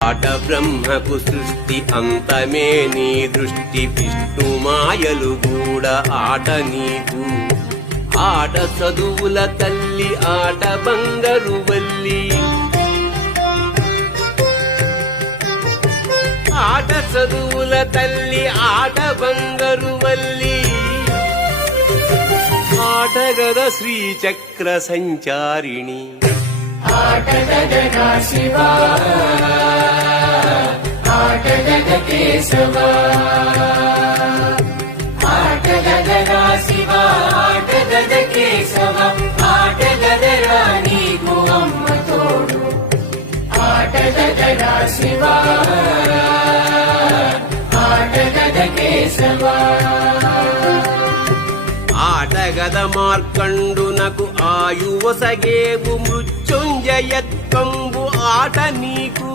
ఆట బ్రహ్మకు సృష్టి అంతమే నీ దృష్టి విష్ణు మాయలు కూడా ఆట నీకు ఆట చదువుల తల్లి ఆట బంగారు వల్లి ఆట చదువుల తల్లి ఆట బంగారు వల్లి ఆటగద శ్రీచక్ర సంచారిణి ఆటగద శివా ఆటగద కేశవా ఆటగద శివా ఆటగద కేశవా ఆటగద నీకు అమ్మ తోడు ఆటగద శివా ఆటగద కేశవా ఆటగద మార్కండునకు ఆయువసగేవు మృత్యుంజయత్వంబు ఆట నీకు